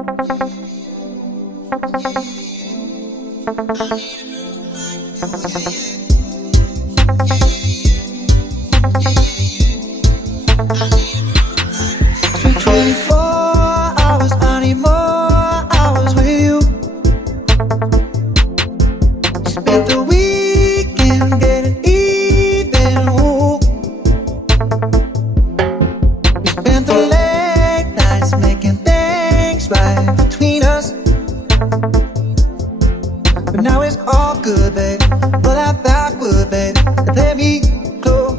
24 hours, I need more hours with you. Spent the weekend getting even. Ooh. We spent the late nights making things right between us. But now it's all good, babe. Pull that backward, babe, and play me close.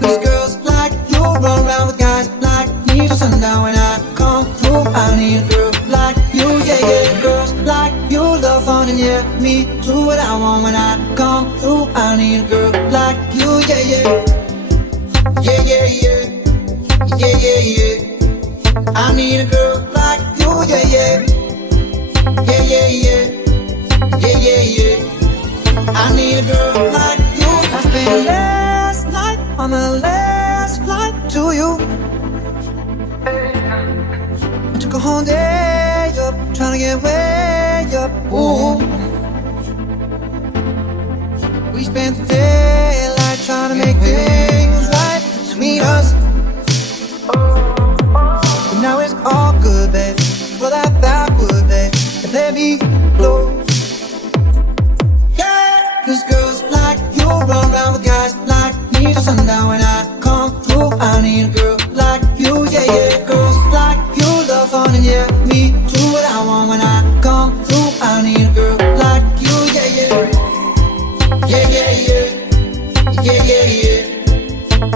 Cause girls like you run around with guys like me till sundown. When I come through, I need a girl like you, yeah, yeah. Girls like you love fun and yeah, me do what I want. When I come through, I need a girl like you, yeah, yeah. Yeah, yeah, yeah. Yeah, yeah, yeah. I need a girl like you, yeah, yeah. Yeah, yeah, yeah. Yeah, yeah, yeah. I need a girl like you. I spent last night on the last flight to you. I took a whole day up, trying to get way up. Ooh. We spent the daylight trying to make things right between us. But now it's all good, babe. Pull that backward, babe, and let me close. Yeah, cause girls like you run around with guys like me till sundown. When I come through, I need a girl like you, yeah, yeah. Girls like you love fun and yeah, me do what I want. When I come through, I need a girl like you, yeah, yeah. Yeah, yeah, yeah. Yeah, yeah, yeah.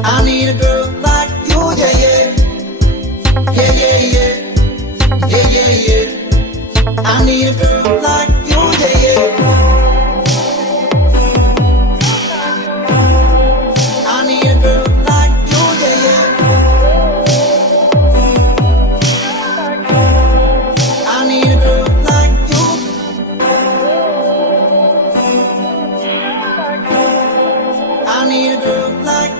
I need a girl like you, yeah, yeah. Yeah, yeah, yeah. Yeah, yeah, yeah. I need a girl like you, yeah, yeah. I need a girl like you, yeah, yeah. I need a girl like you. I need a girl like